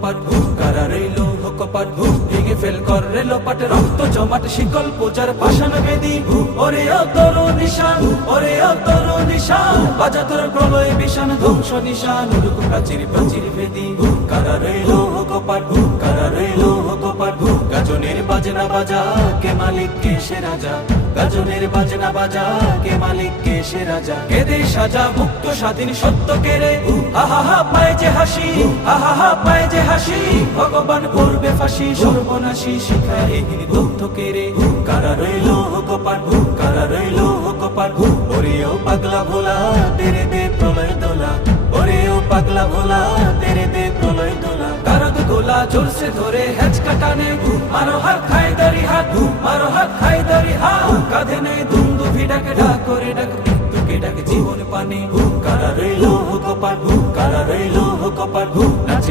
কপাট কারা রইল কপাট ভেঙে ফেল কর রেল পাট রক্ত জমাট শিকল পূজার পাষাণ বেদি ওরে অতর নিশান ওরে অতর নিশান বাজা তোর প্রলয় বিশান ধ্বংস নিশান উড়ুক প্রাচীর প্রাচীর ভেদি কারা রইল কপাট কারা রইল কপাট গাজনের বাজনা বাজা কে মালিক কে সে রাজা গাজনের বাজনা বাজা কে মালিক কে সে রাজা কেদে সাজা মুক্ত স্বাধীন সত্য কেড়ে আহা পায় যে হাসি আহা পায় যে হাসি ভগবান করবে ফাঁসি সর্বনাশী শিখায় এগিয়ে দগ্ধ কেড়ে কারা রইল কপাট কারা রইল কপাট ওরেও পাগলা ভোলা তেরে দে প্রলয় দোলা ওরেও পাগলা ভোলা তেরে দে প্রলয় দোলা কারদ গোলা জোরসে ধরে হেঁচ কাটানে মারো হাত খায় দারি হাত মারো হাত খায় দারি হাত কাঁধে নেই দুন্দু ভিড়াকে ডাক করে ডাক মৃত্যুকে ডাকে জীবন পানে কারা রইল কপাট কারা রইল কপাট